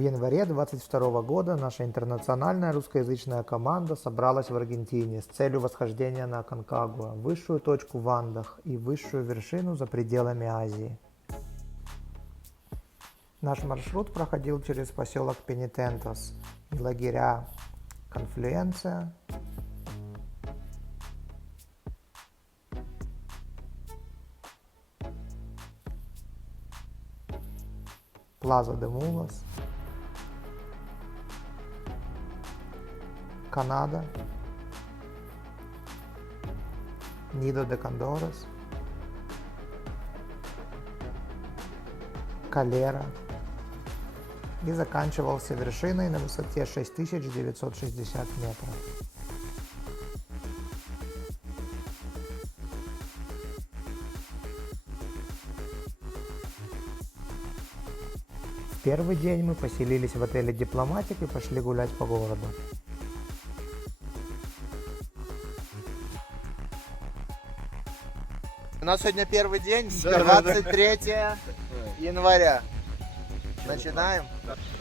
В январе 2022 года наша интернациональная русскоязычная команда собралась в Аргентине с целью восхождения на Аконкагуа, высшую точку в Андах и высшую вершину за пределами Азии. Наш маршрут проходил через поселок Пенитентос и лагеря Конфлюенция, Плаза де Мулас, Канада, Нидо де Кондорес, Калера и заканчивался вершиной на высоте 6960 метров. В первый день мы поселились в отеле «Дипломатик» и пошли гулять по городу. У нас сегодня первый день, 23 января. Начинаем.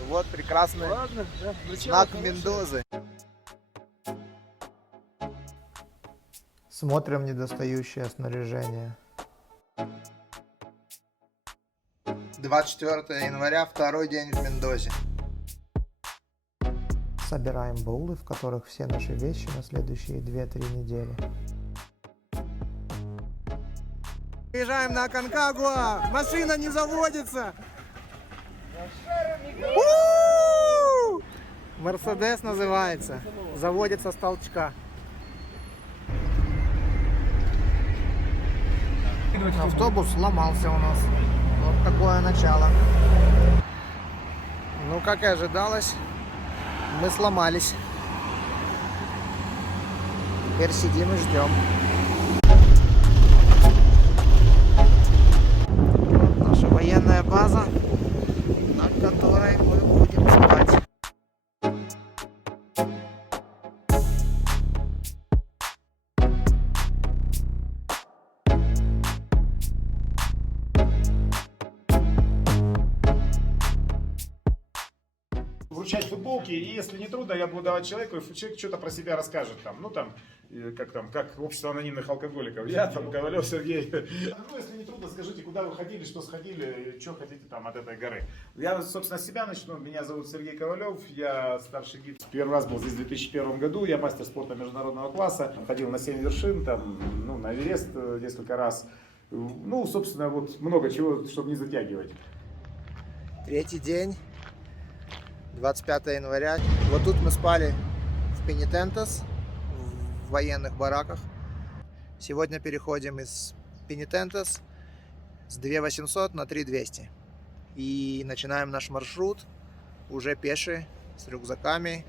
Вот прекрасный знак Мендозы. Смотрим недостающее снаряжение. 24 января, второй день в Мендозе. Собираем баулы, в которых все наши вещи на следующие 2-3 недели. Приезжаем на Аконкагуа! Машина не заводится! Мерседес называется. Заводится с толчка. Автобус сломался у нас. Вот такое начало. Ну, как и ожидалось, мы сломались. Теперь сидим и ждем. Вот наша военная база, на которой мы будем спать. Вручать футболки, и если не трудно, я буду давать человеку, и человек что-то про себя расскажет, как общество анонимных алкоголиков. Я там, Ковалев Сергей. Ну, если не трудно, скажите, куда вы ходили, что сходили, что хотите там от этой горы. Я, собственно, с себя начну. Меня зовут Сергей Ковалев, я старший гид. Первый раз был здесь в 2001 году, я мастер спорта международного класса. Ходил на 7 вершин, на Эверест несколько раз. Ну, собственно, вот много чего, чтобы не затягивать. Третий день. 25 января. Вот тут мы спали в Пенитентос, в военных бараках. Сегодня переходим из Пенитентос с 2800 на 3200. И начинаем наш маршрут уже пеший, с рюкзаками.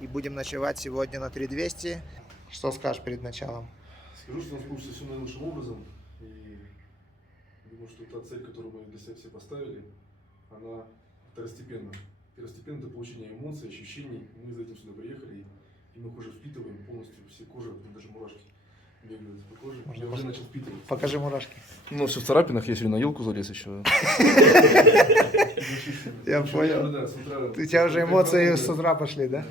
И будем ночевать сегодня на 3200. Что скажешь перед началом? Скажу, что у нас получится все наилучшим образом. И думаю, что та цель, которую мы для себя все поставили, она второстепенна. Первостепенно это получение эмоций, ощущений. Мы за этим сюда приехали, и мы их уже впитываем полностью. Все кожи, даже мурашки бегают по коже. Я уже начал впитывать. Покажи муражки. Ну, все в царапинах, я сегодня на елку залез еще. Я понял. У тебя уже эмоции с утра пошли, да?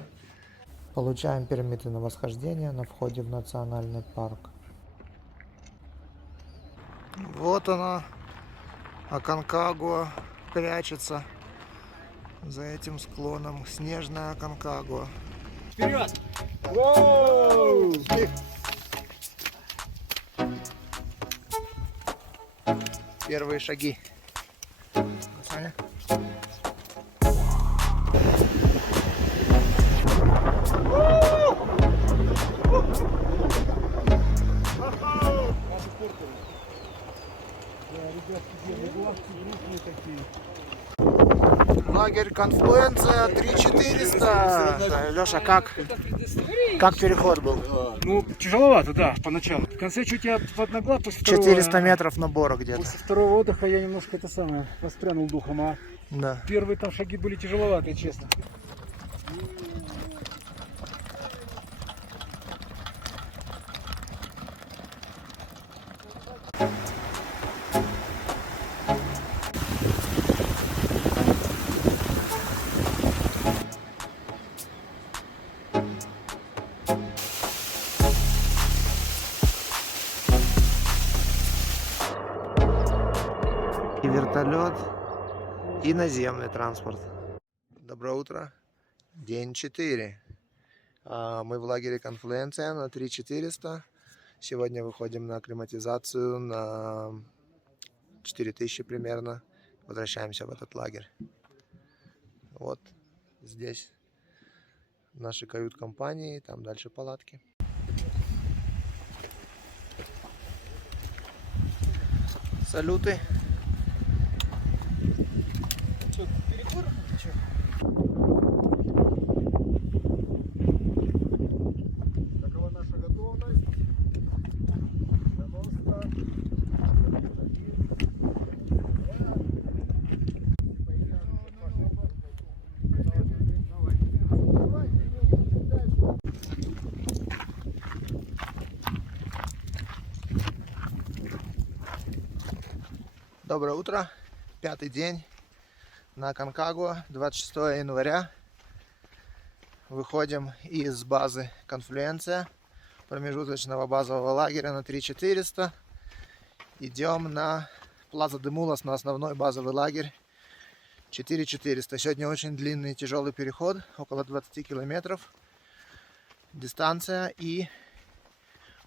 Получаем пермиты на восхождение на входе в национальный парк. Вот она, Аконкагуа, прячется за этим склоном. Снежная Аконкагуа. Вперед! Первые шаги. Саня. Лагерь Конфлюенция 3400. Леша, как переход был? Ну, тяжеловато, да, поначалу. В конце чуть я поднагла, после 400 метров набора где-то. После второго отдыха я немножко воспрянул духом, а Да. первые там шаги были тяжеловатые, честно. вертолет и наземный транспорт. Доброе утро. День 4. Мы в лагере Конфлюенция на 3400. Сегодня выходим на акклиматизацию на 4000 примерно. Возвращаемся в этот лагерь. Вот здесь наши кают-компании, там дальше палатки. Салюты. Какова наша готовность? 90. Доброе утро. 5-й день на Конкагуа, 26 января. Выходим из базы Конфлюенция, промежуточного базового лагеря на 3400. Идем на Плаза де Мулас, на основной базовый лагерь 4400. Сегодня очень длинный тяжелый переход, около 20 километров дистанция и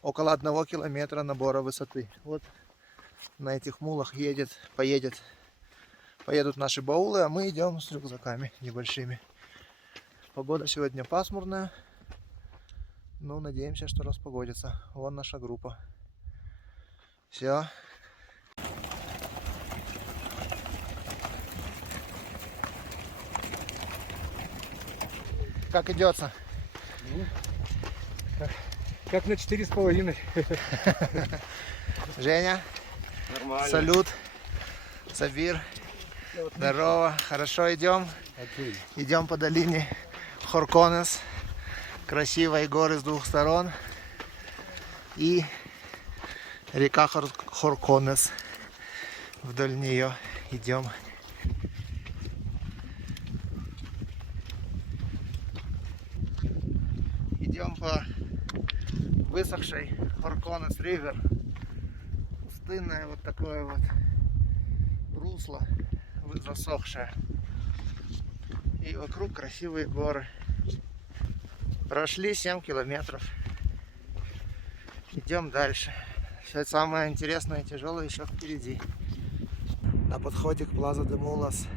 около 1 километра набора высоты. Вот на этих мулах поедут наши баулы, а мы идем с рюкзаками небольшими. Погода сегодня пасмурная, но надеемся, что распогодится. Вон наша группа. Все. Как идется? Как на 4,5. Женя, Нормально. салют, Сабир, здорово, хорошо идем. Идем по долине Хорконес, красивые горы с двух сторон и река Хорконес, вдоль нее идем. Идем по высохшей Хорконес Ривер. Пустынное вот такое вот русло, засохшее. И вокруг красивые горы. Прошли 7 километров. Идем дальше. Все самое интересное и тяжелое еще впереди. На подходе к Плаза де Мулас.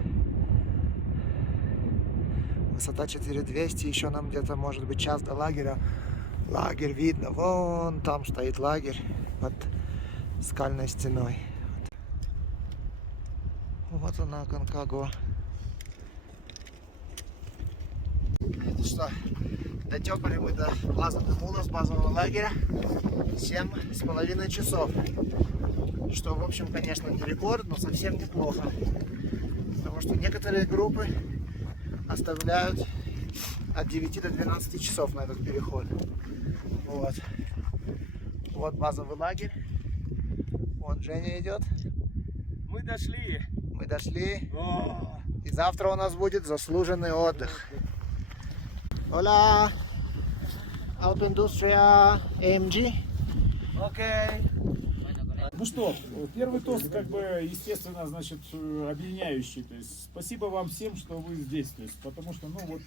Высота 4200. Еще нам где-то может быть час до лагеря. Лагерь видно. Вон там стоит лагерь под скальной стеной. Вот она, Конкагуа. Это что, дотёпали мы до Плаза де Мулас, базового лагеря, 7,5 часов. Что, в общем, конечно, не рекорд, но совсем неплохо. Потому что некоторые группы оставляют от 9 до 12 часов на этот переход. Вот. Вот базовый лагерь. Вон Женя идет. Мы дошли. Мы дошли. О! И завтра у нас будет заслуженный отдых. Hola, Alpindustria AMG. Окей. Ну что, первый тост, как бы, естественно, значит, объединяющий. То есть, спасибо вам всем, что вы здесь. То есть, потому что, ну вот,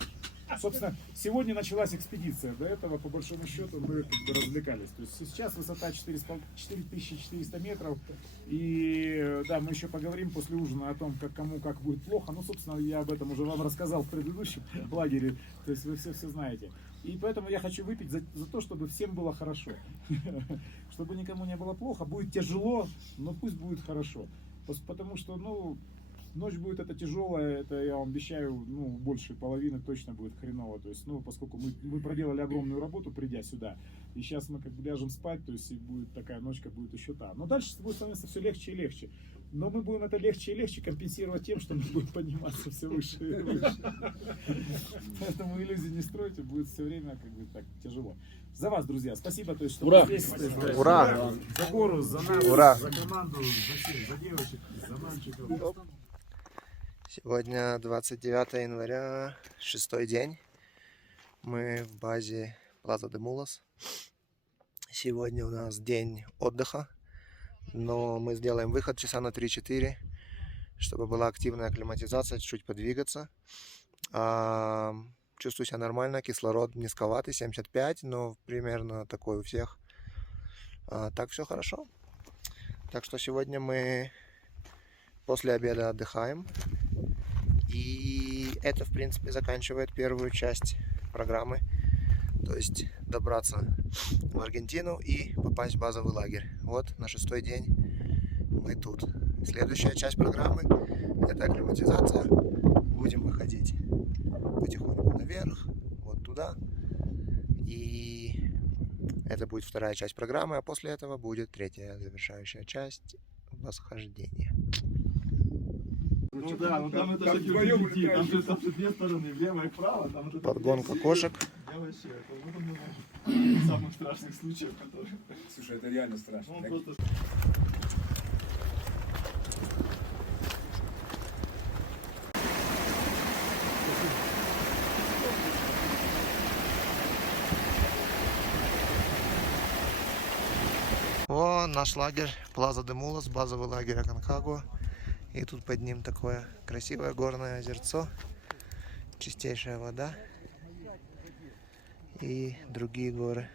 собственно, сегодня началась экспедиция. До этого, по большому счету, мы как бы развлекались. То есть сейчас высота 4400 метров. И да, мы еще поговорим после ужина о том, как кому как будет плохо. Ну, собственно, я об этом уже вам рассказал в предыдущем лагере. То есть вы все знаете. И поэтому я хочу выпить за то, чтобы всем было хорошо. Чтобы никому не было плохо. Будет тяжело, но пусть будет хорошо. Потому что, ну, ночь будет это тяжелая, это я вам обещаю, ну, больше половины точно будет хреново. То есть, ну, поскольку мы проделали огромную работу, придя сюда, и сейчас мы как бы ляжем спать, то есть и будет такая ночка, будет еще та. Но дальше будет становиться все легче и легче. Но мы будем это легче и легче компенсировать тем, что мы будем подниматься все выше и выше. Поэтому иллюзий не стройте, будет все время как бы так тяжело. За вас, друзья, спасибо, то есть, что вы здесь. Ура! За гору, за нас, Ура! за команду, за всех, за девочек, за мальчиков. Сегодня 29 января, 6-й день. Мы в базе Плаза де Мулас. Сегодня у нас день отдыха, но мы сделаем выход часа на 3-4, чтобы была активная акклиматизация, чуть-чуть подвигаться. Чувствую себя нормально, кислород низковатый, 75, но примерно такой у всех. Так все хорошо. Так что сегодня мы после обеда отдыхаем. И это, в принципе, заканчивает первую часть программы. То есть добраться в Аргентину и попасть в базовый лагерь. Вот на 6-й день мы тут. Следующая часть программы — это акклиматизация. Будем выходить потихоньку наверх, вот туда. И это будет вторая часть программы, а после этого будет третья завершающая часть — восхождение. Ну да, ну там это же вдвоем, там же две стороны, влево и вправо. Там вот это Подгонка кошек. Я вообще, это вот он из самых страшных случаев, которые... Слушай, это реально страшно. Ну, он просто... О, наш лагерь Плаза де Мулас, базовый лагерь Аконкагуа. И тут под ним такое красивое горное озерцо, чистейшая вода и другие горы.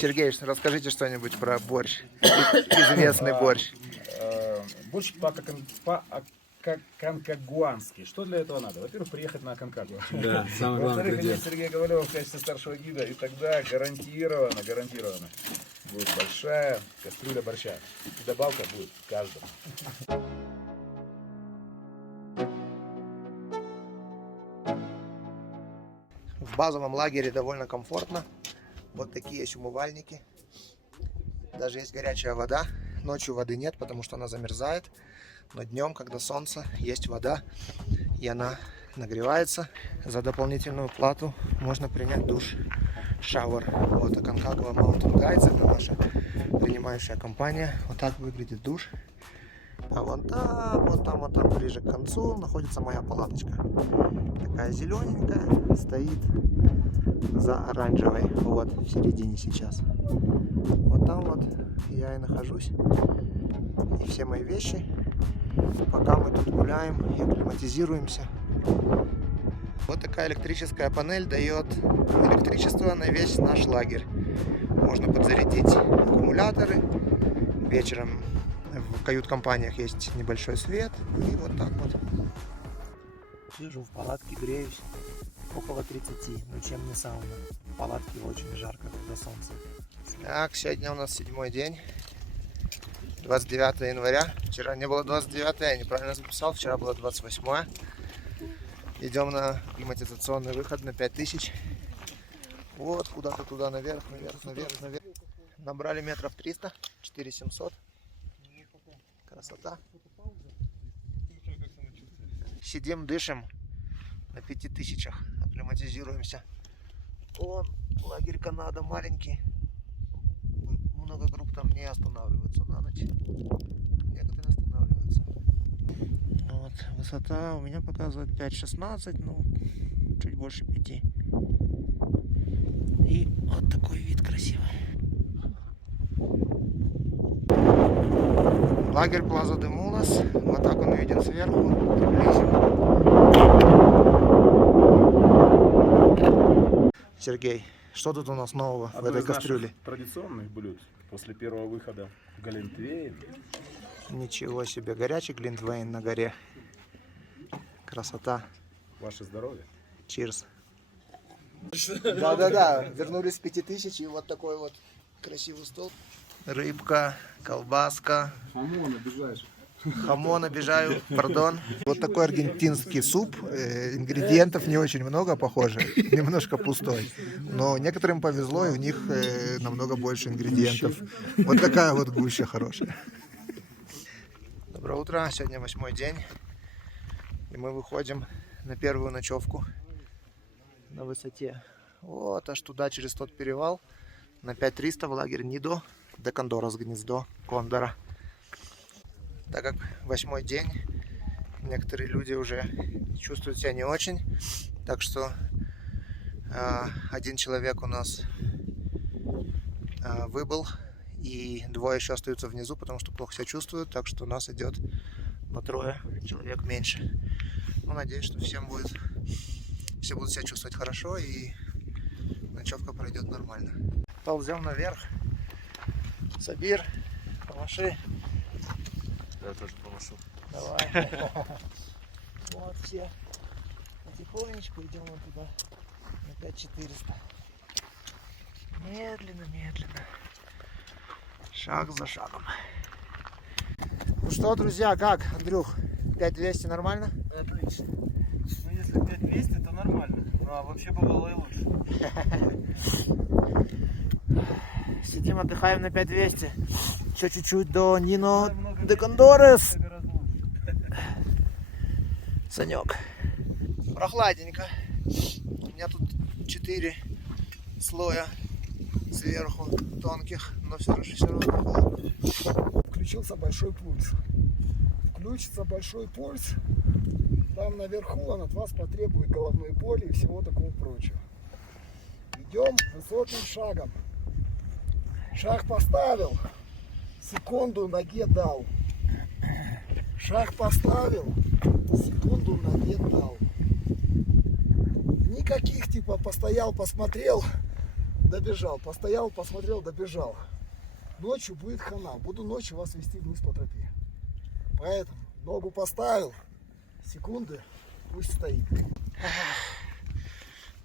Сергей, расскажите что-нибудь про борщ, известный борщ. Борщ по-аконкагуански. Что для этого надо? Во-первых, приехать на Аконкагуа. Да, самое главное. Во-вторых, иметь Сергея Ковалева в качестве старшего гида, и тогда гарантированно будет большая кастрюля борща. И добавка будет каждому. В базовом лагере довольно комфортно. Вот такие есть умывальники. Даже есть горячая вода. Ночью воды нет, потому что она замерзает. Но днем, когда солнце, есть вода. И она нагревается. За дополнительную плату можно принять душ. Шауэр. Вот Aconcagua Mountain Guides. Это наша принимающая компания. Вот так выглядит душ. А вон там, ближе к концу находится моя палаточка. Такая зелененькая, стоит за оранжевой, вот в середине сейчас. Вот там вот я и нахожусь. И все мои вещи, пока мы тут гуляем и акклиматизируемся. Вот такая электрическая панель дает электричество на весь наш лагерь. Можно подзарядить аккумуляторы. Вечером в кают-компаниях есть небольшой свет. И вот так вот. Сижу в палатке, греюсь. Около 30, ну чем не сауна. В палатке очень жарко, когда солнце. Так, сегодня у нас 7-й день. 29 января. Вчера не было 29, я неправильно записал. Вчера было 28. Идем на климатизационный выход на 5000. Вот куда-то туда наверх. Набрали метров 300, 4700. Красота. Сидим, дышим на 5000. Акклиматизируемся. Вон лагерь Канада маленький. Много групп там не останавливаются на ночь. Некоторые останавливаются. Вот, высота у меня показывает 5,16, ну чуть больше 5. И вот такой вид красивый. Лагерь Плаза де Мулас. Вот так он виден сверху. Приблизим. Сергей, что тут у нас нового в этой кастрюле? Традиционных блюд после первого выхода глинтвейн. Ничего себе, горячий глинтвейн на горе. Красота. Ваше здоровье. Чирс. Да, вернулись с 5000 и вот такой вот красивый стол. Рыбка, колбаска. Хамон обижаешь. Хамон обижаю, пардон. Вот такой аргентинский суп. Ингредиентов не очень много, похоже. Немножко пустой. Но некоторым повезло, и у них намного больше ингредиентов. Вот такая вот гуща хорошая. Доброе утро. Сегодня 8-й день. И мы выходим на первую ночевку на высоте. Вот аж туда, через тот перевал. На 5300 в лагерь Нидо. Де Кондорос, гнездо кондора. Так как 8-й день, некоторые люди уже чувствуют себя не очень. Так что один человек у нас выбыл, и двое еще остаются внизу, потому что плохо себя чувствуют, так что у нас идет на 3 человек меньше. Ну, надеюсь, что все будут себя чувствовать хорошо, и ночевка пройдет нормально. Ползем наверх. Сабир, помаши. Я тоже помашу. Давай. Вот все. Потихонечку идем вот туда. На 5400. Медленно, медленно. Шаг за шагом. Ну что, друзья, как, Андрюх? 5200 нормально? Отлично. Ну если 5200, то нормально. Ну а вообще бывало и лучше. Сидим, отдыхаем на 5200. Еще чуть-чуть до Нино де Кондорес. Санек. Прохладненько. У меня тут 4 слоя сверху тонких, но все равно холодно. Включился большой пульс. Включится большой пульс, там наверху он от вас потребует головной боли и всего такого прочего. Идем высоким шагом. Шаг поставил, секунду ноге дал. Шаг поставил, секунду ноге дал. Никаких типа постоял, посмотрел, добежал. Постоял, посмотрел, добежал. Ночью будет хана. Буду ночью вас вести вниз по тропе. Поэтому ногу поставил, секунды, пусть стоит.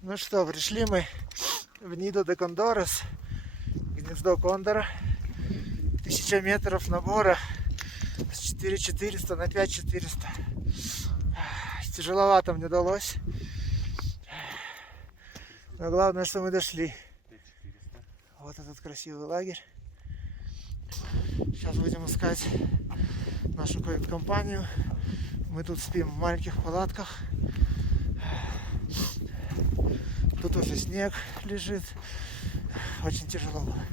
Ну что, пришли мы в Нидо де Кондорес, гнездо кондора. 1000 метров набора с 4400 на 5400. Тяжеловато мне удалось. Но главное, что мы дошли. Вот этот красивый лагерь. Сейчас будем искать нашу кают-компанию. Мы тут спим в маленьких палатках. Тут уже снег лежит. Очень тяжело было.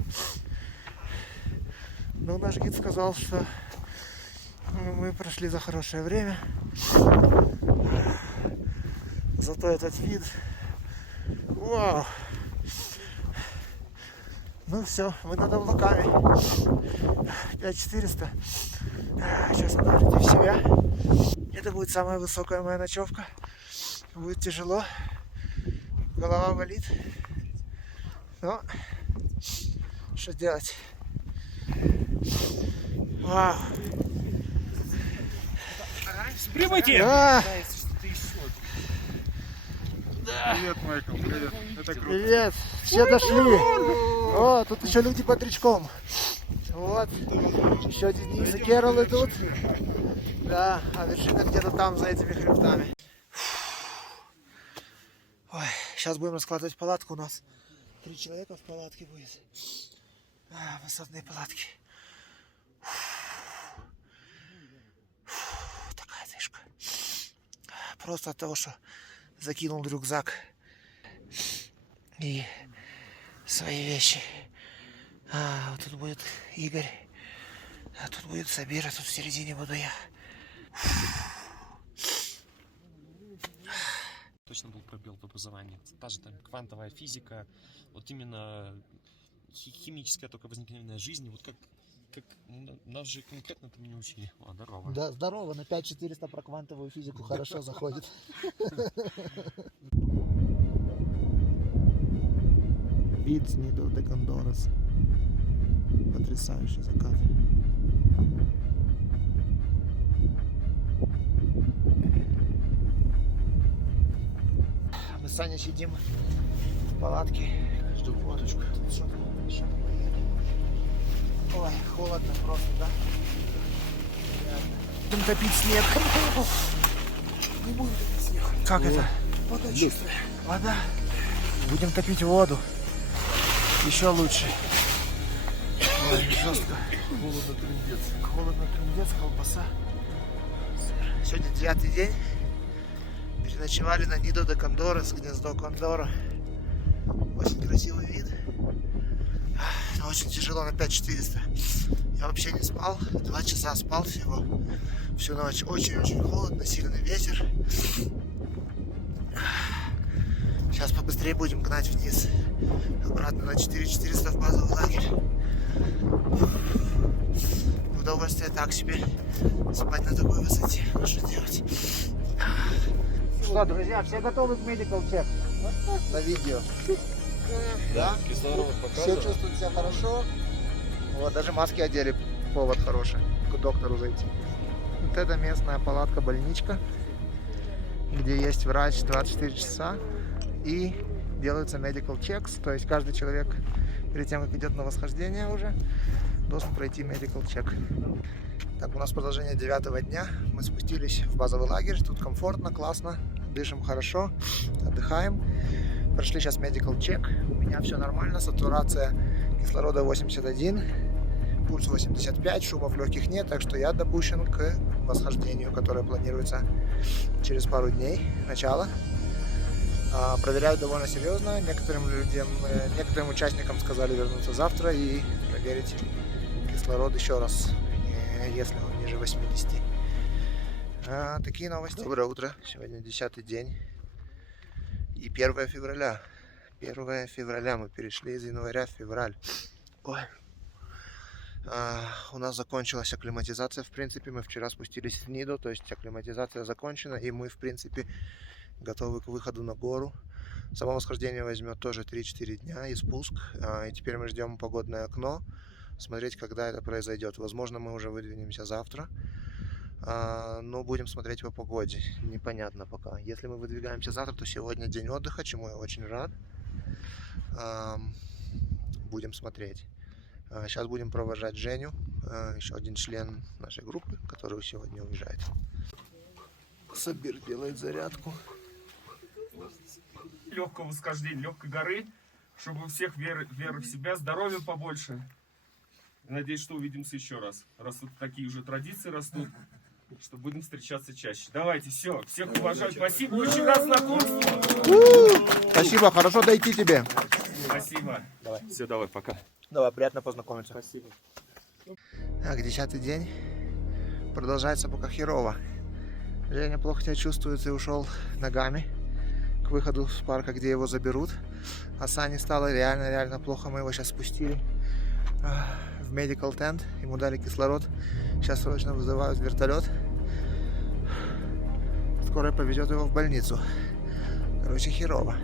Но наш гид сказал, что мы прошли за хорошее время. Зато этот вид. Вау! Ну все, мы над облаками. 5400. Сейчас надо прийти в себя. Это будет самая высокая моя ночевка. Будет тяжело. Голова болит. Но что делать? Вау! Прибытие! Да! Привет, Майкл, привет. Это круто. Привет! Все дошли! О, тут еще люди под речком. Вот. Еще Денис и Керол идут. Да, а вершина где-то там, за этими хребтами. Ой, сейчас будем раскладывать палатку. У нас 3 человека в палатке будет. Высотные палатки. Такая тышка. Просто от того, что закинул рюкзак и свои вещи. Вот тут будет Игорь, а тут будет Сабир, а тут в середине буду я. Точно был пробел в образовании. Та же там квантовая физика, вот именно химическое только возникновение жизни, вот как нас же конкретно там не учили. О, здорово. Да, здорово, на 5400 про квантовую физику хорошо заходит. Вид с Нидо де Кондорес. Потрясающий закат. Мы с Саней сидим в палатке, ждем водочку. Тут что-то поедет. Ой, холодно просто, да? Будем топить снег. Не будем топить снег. Как это? Вода чистая. Вода. Будем топить воду. Еще лучше. Ой, жестко. Холодно, трындец. Холодно, трындец, колбаса. Сегодня 9-й день. Переночевали на Нидо де Кондорес, гнездо кондора. Очень красивый вид. Но очень тяжело на 5400. Я вообще не спал. 2 часа спал всего. Всю ночь. Очень-очень холодно, сильный ветер. Сейчас побыстрее будем гнать вниз. Обратно на 4400 в базовый лагерь. Удовольствие так себе. Спать на такой высоте. Ну что делать? Что, друзья, все готовы к medical check? На видео. Да? Кислород Все показывает. чувствуют себя хорошо. Вот, даже маски одели. Повод хороший. К доктору зайти. Вот это местная палатка-больничка, где есть врач 24 часа. И делаются medical checks. То есть каждый человек перед тем, как идет на восхождение уже, должен пройти medical check. Так, у нас продолжение 9-го дня. Мы спустились в базовый лагерь. Тут комфортно, классно. Дышим хорошо, отдыхаем. Прошли сейчас medical check. У меня все нормально. Сатурация кислорода 81, пульс 85, шума в легких нет. Так что я допущен к восхождению, которое планируется через пару дней. Начало. Проверяют довольно серьезно. Некоторым участникам сказали вернуться завтра и проверить кислород еще раз, если он ниже 80. Такие новости. Доброе утро. Сегодня 10-й день. И 1 февраля. 1 февраля мы перешли из января в февраль. Ой. У нас закончилась акклиматизация, в принципе. Мы вчера спустились в Нидо, то есть акклиматизация закончена. И мы, в принципе, готовы к выходу на гору. Само восхождение возьмет тоже 3-4 дня и спуск. И теперь мы ждем погодное окно. Смотреть, когда это произойдет. Возможно, мы уже выдвинемся завтра. Но будем смотреть по погоде. Непонятно пока. Если мы выдвигаемся завтра, то сегодня день отдыха, чему я очень рад. Будем смотреть. Сейчас будем провожать Женю, еще один член нашей группы, который сегодня уезжает. Сабир делает зарядку. Легкого восхождения, легкой горы, чтобы у всех веры в себя, здоровья побольше. Надеюсь, что увидимся еще раз. Раз тут такие уже традиции растут, что будем встречаться чаще. Давайте, все, всех уважаю. Спасибо, очень рад знакомству. Спасибо, хорошо дойти тебе. Спасибо. Давай. Все, давай, пока. Давай, приятно познакомиться. Спасибо. Так, 10-й день. Продолжается пока херово. Женя плохо себя чувствует и ушел ногами к выходу с парка, где его заберут. А Сане стало реально плохо. Мы его сейчас спустили в medical tent. Ему дали кислород. Сейчас срочно вызывают вертолет. Скоро повезет его в больницу. Короче, херово.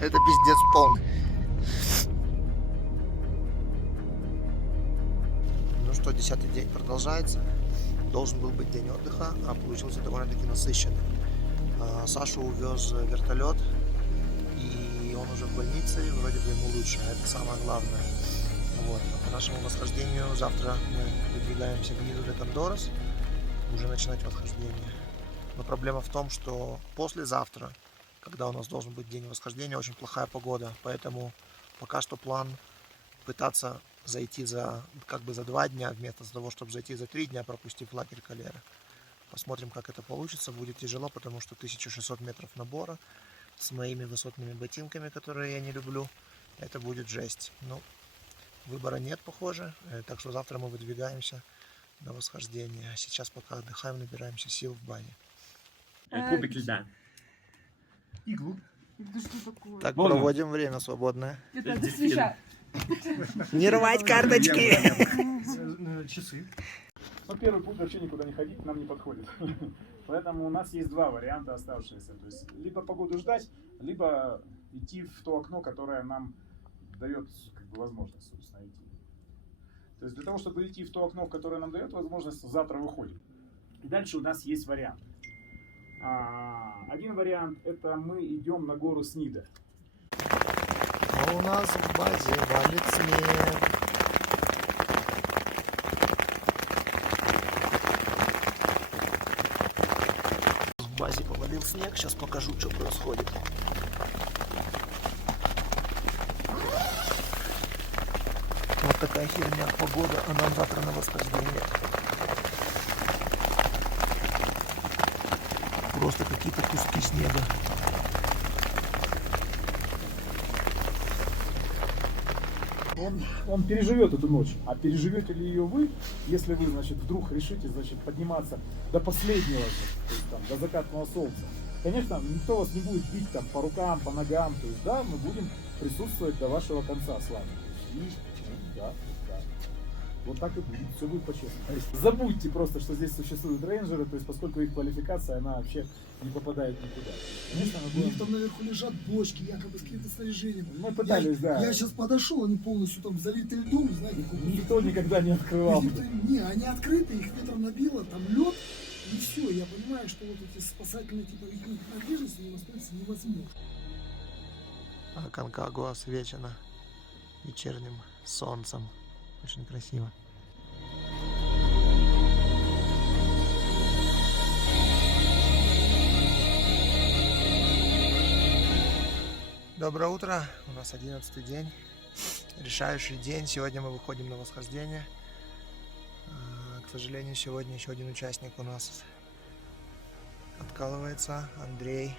Это пиздец полный. Ну что, 10-й день продолжается. Должен был быть день отдыха, а получился довольно-таки насыщенный. Сашу увез вертолет, и он уже в больнице, вроде бы ему лучше, это самое главное. Вот. По нашему восхождению завтра мы выдвигаемся в Нидо де Кондорос, уже начинать восхождение. Но проблема в том, что послезавтра, когда у нас должен быть день восхождения, очень плохая погода, поэтому пока что план пытаться зайти за 2 дня, вместо того, чтобы зайти за 3 дня, пропустив лагерь Калера. Посмотрим, как это получится. Будет тяжело, потому что 1600 метров набора с моими высотными ботинками, которые я не люблю, это будет жесть. Но выбора нет, похоже, так что завтра мы выдвигаемся на восхождение. А сейчас пока отдыхаем, набираемся сил в бане. Кубик льда. Иглу. Да что такое? Так Можно? проводим время свободное. Это свеча. Не рвать карточки! Часы. Ну, первый пункт вообще никуда не ходить нам не подходит. Поэтому у нас есть 2 варианта оставшиеся. То есть либо погоду ждать, либо идти в то окно, которое нам дает возможность, собственно, идти. То есть для того, чтобы идти в то окно, которое нам дает возможность, завтра выходим. И дальше у нас есть вариант. Один вариант — это мы идем на гору Снида. у нас в базе валит снег. В базе повалил снег, сейчас покажу, что происходит. Вот такая херня погода, а нам завтра на восхождение. Просто какие-то куски снега. Он переживет эту ночь. А переживете ли ее вы, если вы, значит, вдруг решите, значит, подниматься до последнего же, то есть, там, до закатного солнца? Конечно, никто вас не будет бить там по рукам, по ногам. То есть, да, мы будем присутствовать до вашего конца с вами. И, да. Вот так и будет, все будет по-честному. То есть забудьте просто, что здесь существуют рейнджеры, то есть поскольку их квалификация, она вообще не попадает никуда. Конечно, мы У будем... них там наверху лежат бочки, якобы с каким-то снаряжением. Мы пытались, да. Я сейчас подошел, они полностью там залиты льдом, знаете, Никто никогда не открывал. Не, они открыты, их ветром набило, там лед, и все. Я понимаю, что вот эти спасательные типа их принадлежности воспользоваться невозможно. Аконкагуа освещена вечерним солнцем. Очень красиво. Доброе утро. У нас 11-й день. Решающий день. Сегодня мы выходим на восхождение. К сожалению, сегодня еще один участник у нас откалывается. Андрей,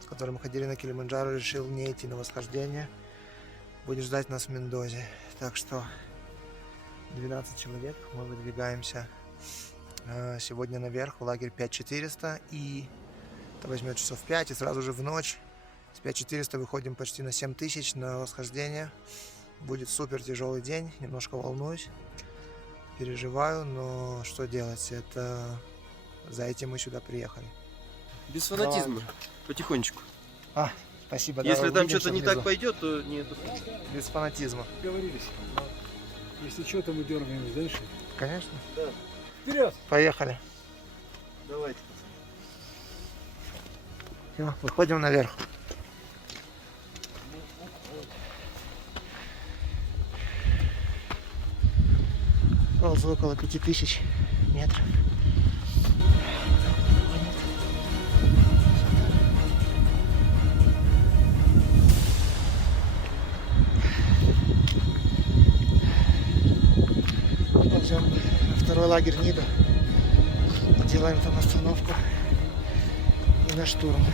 с которым мы ходили на Килиманджаро, решил не идти на восхождение. Будет ждать нас в Мендозе. Так что 12 человек, мы выдвигаемся сегодня наверх, в лагерь 5400, и это возьмет часов 5, и сразу же в ночь с 5400 выходим почти на 7000 на восхождение. Будет супер тяжелый день, немножко волнуюсь, переживаю, но что делать, это за этим мы сюда приехали. Без фанатизма, потихонечку. Спасибо. Если там что-то не так пойдет, то нет. Без фанатизма. Договорились. Если что, то мы дергаем дальше. Конечно. Да. Вперед! Поехали. Давайте. Все, выходим наверх. Ползу около 5000 метров. Идем на второй лагерь Нида. Делаем там остановку и на штурм.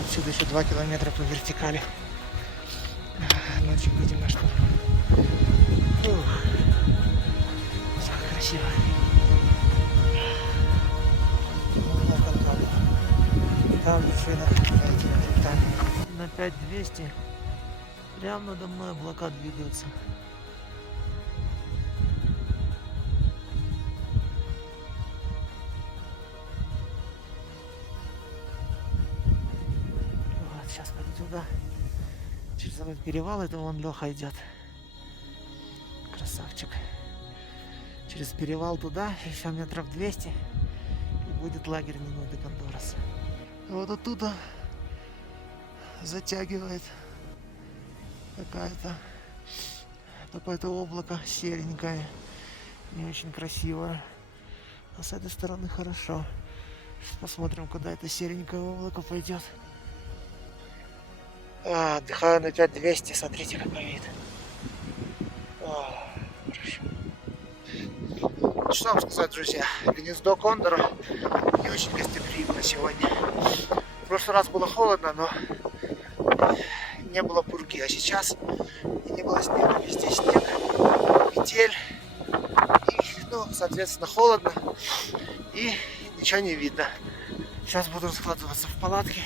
Отсюда еще 2 километра по вертикали. Ночью выйдем на штурм. Фух. Так красиво. Там вершина этими хребтами. На 5200 прямо надо мной облака двигаются. Вот, сейчас пойду туда. Через этот перевал, это вон Леха идет. Красавчик. Через перевал туда, еще метров 200. И будет лагерь Нину де Кондорос. Вот оттуда затягивает какое-то облако серенькое, не очень красивое, а с этой стороны хорошо. Сейчас посмотрим, куда это серенькое облако пойдет. Отдыхаю на 5200, смотрите, какой вид. Хорошо. Что вам сказать, друзья, гнездо кондора не очень гостеприимно сегодня. В прошлый раз было холодно, но не было пурги, а сейчас не было снега, везде снег, метель, и, соответственно, холодно, и ничего не видно. Сейчас буду раскладываться в палатке.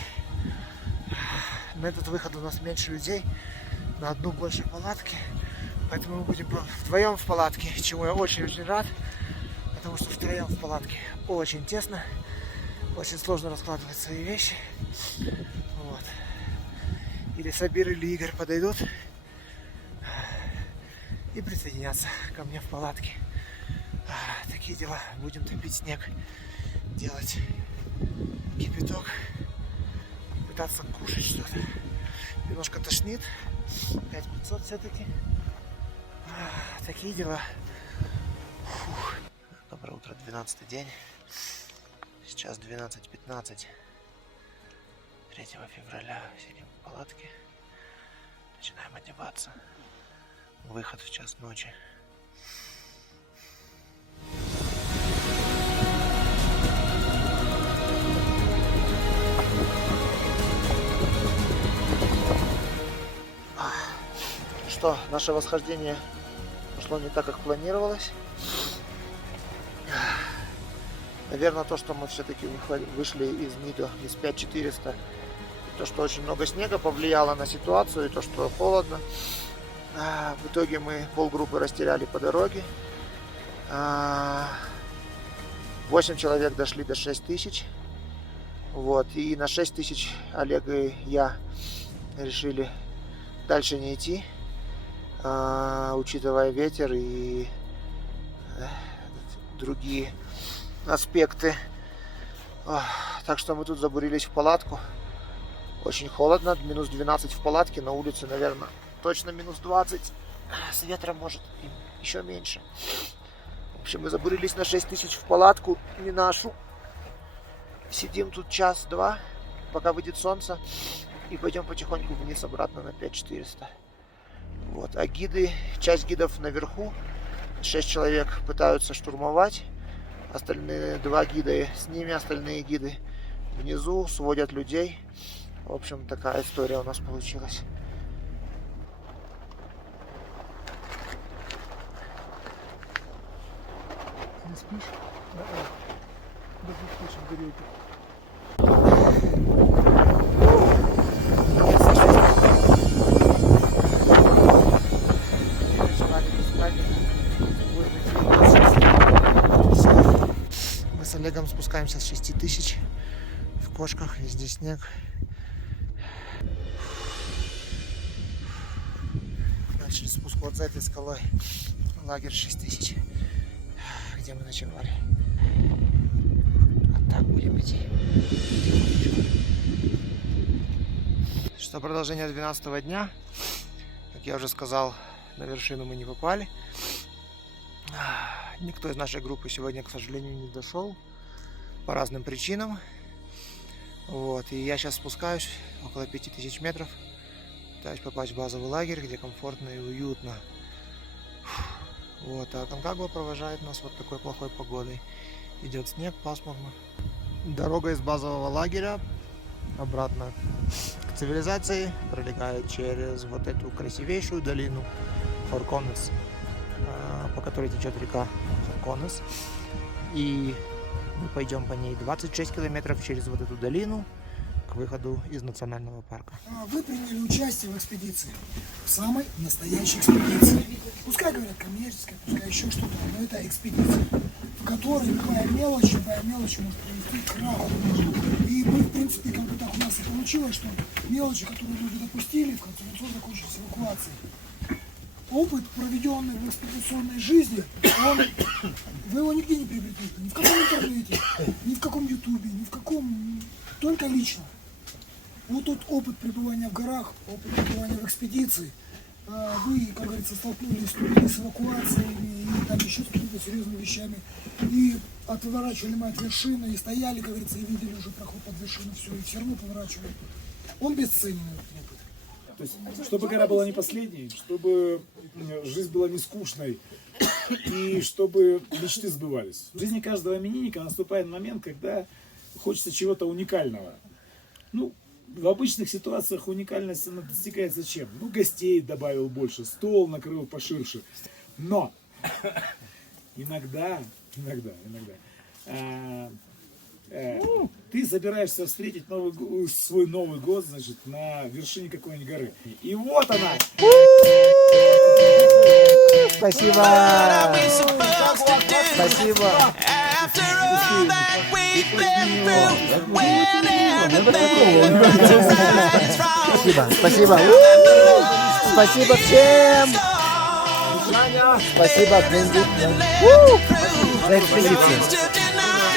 На этот выход у нас меньше людей, на одну больше палатки, поэтому мы будем вдвоем в палатке, чему я очень-очень рад, потому что втроем в палатке очень тесно, очень сложно раскладывать свои вещи. Вот. Или Сабир, или Игорь подойдут и присоединятся ко мне в палатке. Такие дела. Будем топить снег, делать кипяток, пытаться кушать что-то. Немножко тошнит. 5500 все-таки. Такие дела. Фух. Доброе утро, 12-й день. Сейчас 12:15. 3 февраля. Сидим в палатке. Начинаем одеваться. Выход в час ночи. Что, наше восхождение пошло не так, как планировалось. Наверное, то, что мы все-таки вышли из МИДа, из 5400, то, что очень много снега, повлияло на ситуацию, и то, что холодно. В итоге мы полгруппы растеряли по дороге. 8 человек дошли до 6000. Вот. И на 6000 Олег и я решили дальше не идти, учитывая ветер и другие аспекты. Так что мы тут забурились в палатку. Очень холодно, минус 12 в палатке, на улице, наверное, точно минус 20. С ветром может еще меньше. В общем, мы забурились на 6000 в палатку, не нашу. Сидим тут час-два, пока выйдет солнце, и пойдем потихоньку вниз обратно на 5400. Вот. А гиды, часть гидов наверху, 6 человек пытаются штурмовать. Остальные 2 гида с ними, остальные гиды внизу сводят людей. В общем, такая история у нас получилась. Не спишь? Даже хочешь гореть. Мы с Олегом спускаемся с 6000 в кошках, везде снег. Начали спуск вот за этой скалой. Лагерь 6000, где мы ночевали. А так будем идти. Что продолжение 12-го дня. Как я уже сказал, на вершину мы не попали. Никто из нашей группы сегодня, к сожалению, не дошел по разным причинам. Вот. И я сейчас спускаюсь около 5000 метров. Пытаюсь попасть в базовый лагерь, где комфортно и уютно. Вот. А Конкагуа провожает нас вот такой плохой погодой. Идет снег, пасмурно. Дорога из базового лагеря обратно к цивилизации пролегает через вот эту красивейшую долину Хорконес, по которой течет река Хорконес. И мы пойдем по ней 26 километров через вот эту долину к выходу из национального парка. Вы приняли участие в экспедиции, в самой настоящей экспедиции. Пускай говорят коммерческая, пускай еще что-то, но это экспедиция, в которой любая мелочь может привести к краху. И мы, в принципе, как бы так у нас и получилось, что мелочи, которые люди допустили, в конце концов закончились эвакуацией. Опыт, проведенный в экспедиционной жизни, вы его нигде не приобретете, ни в каком интернете, ни в каком ютубе, ни в каком, только лично. Вот тот опыт пребывания в горах, опыт пребывания в экспедиции, вы, как говорится, столкнулись с эвакуациями и там еще с какими-то серьезными вещами, и отворачивали мы от вершины, и стояли, как говорится, и видели уже проход под вершину, все, и все равно поворачивали. Он бесценен, этот опыт. То есть, чтобы гора была не последней, чтобы жизнь была не скучной и чтобы мечты сбывались. В жизни каждого именинника наступает момент, когда хочется чего-то уникального. Ну, в обычных ситуациях уникальность она достигается чем? Ну, гостей добавил больше, стол накрыл поширше. Но иногда ты собираешься встретить свой Новый год, значит, на вершине какой-нибудь горы. И вот она! Спасибо! Спасибо! Спасибо! Спасибо! Спасибо всем! Спасибо, Бенди! За экспедицию!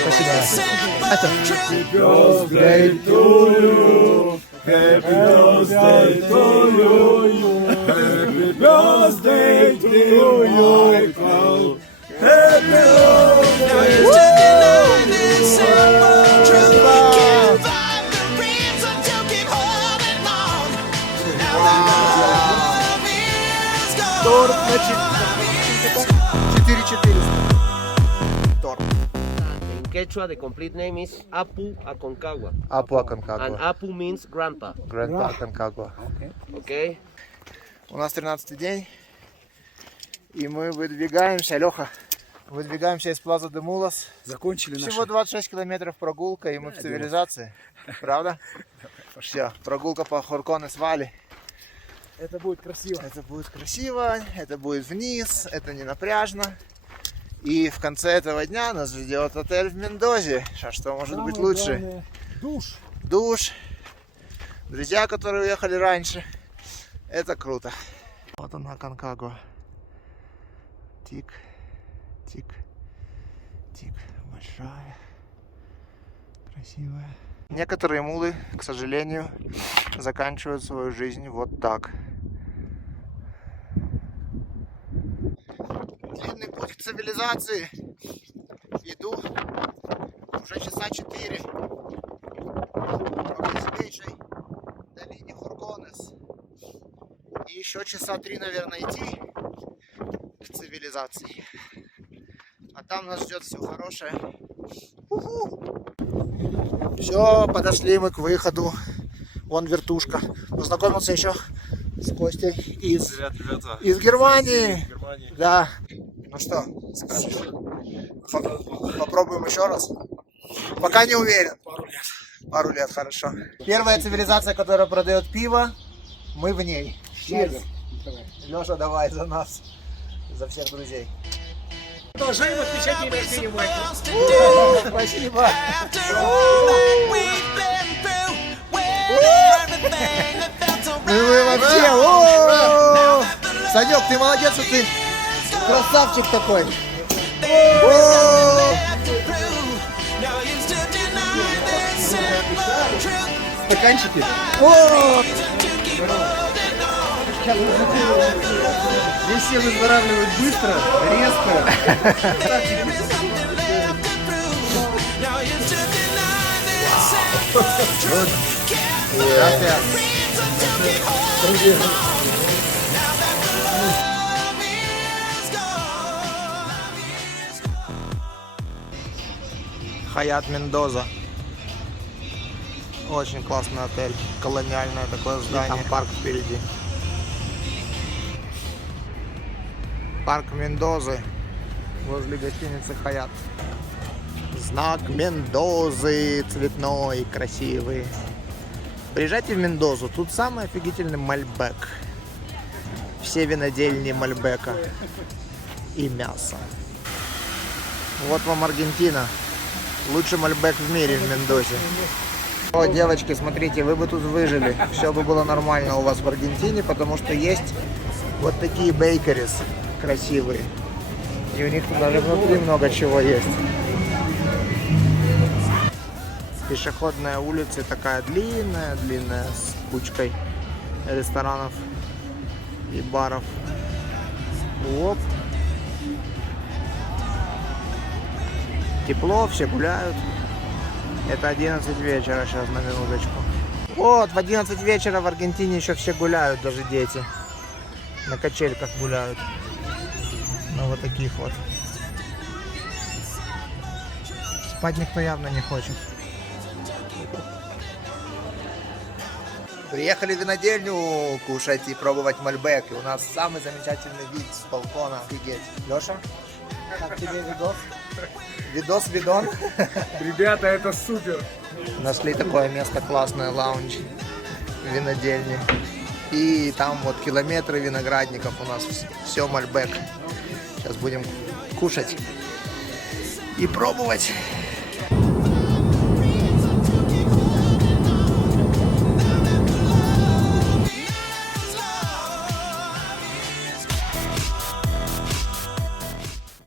Спасибо! Happy birthday to you. Happy birthday to you. Happy birthday to you, Michael. Happy birthday. Торт на 4400. Торт. In Quechua, the complete name is Apu Aconcagua. Апу And Аконкагуа. Apu means grandpa. Грандпа Аконкагуа. Okay? У нас 13-й день. И мы выдвигаемся, Леха, выдвигаемся из Плаза де Мулас. Закончили Всего 26 километров прогулка, и мы в цивилизации. Правда? Все, прогулка по Хорконес Вали. Это будет красиво. Это будет красиво, это будет вниз, это не напряжно. И в конце этого дня нас ждет отель в Мендозе. Что может быть лучше? Главное, душ. Душ. Друзья, которые уехали раньше. Это круто. Вот она, Аконкагуа. Тик, тик, тик. Большая, красивая. Некоторые мулы, к сожалению, заканчивают свою жизнь вот так. Длинный путь к цивилизации. Иду уже часа 4 по красивейшей долине Хорконес. И еще часа 3, наверное, идти к цивилизации. А там нас ждет все хорошее. Все, подошли мы к выходу. Вон вертушка. Познакомился еще с Костей из Германии. Да. Ну что, скажешь? Попробуем еще раз? Пока не уверен. Пару лет, хорошо. Первая цивилизация, которая продает пиво, мы в ней. Cheers. Леша, давай за нас, за всех друзей. Продолжаем отмечать день рождения Майкла. Спасибо. Вы вообще, о! Санек, ты молодец, что ты красавчик такой. О! Стаканчики? О! Здесь все выздоравливают быстро, резко. Хаят Мендоза. Очень классный отель. Колониальное такое здание. Там парк впереди. Парк Мендозы. Возле гостиницы Хаят. Знак Мендозы. Цветной, красивый. Приезжайте в Мендозу. Тут самый офигительный мальбек. Все винодельни мальбека. И мясо. Вот вам Аргентина. Лучший мальбек в мире в Мендозе. О, девочки, смотрите, вы бы тут выжили. Все бы было нормально у вас в Аргентине, потому что есть вот такие бейкерис красивые. И у них тут даже внутри много чего есть. Пешеходная улица такая длинная, с кучкой ресторанов и баров. Оп. Тепло, все гуляют. Это 11 вечера сейчас, на минуточку. Вот, в 11 вечера в Аргентине еще все гуляют, даже дети. На качельках гуляют. На вот таких вот. Спать никто явно не хочет. Приехали в винодельню кушать и пробовать мальбек. И у нас самый замечательный вид с балкона. Офигеть. Леша, как тебе видос? Видос-видон? Ребята, это супер. Нашли такое место классное, лаунж винодельни. И там вот километры виноградников у нас. Все мальбек. Сейчас будем кушать и пробовать.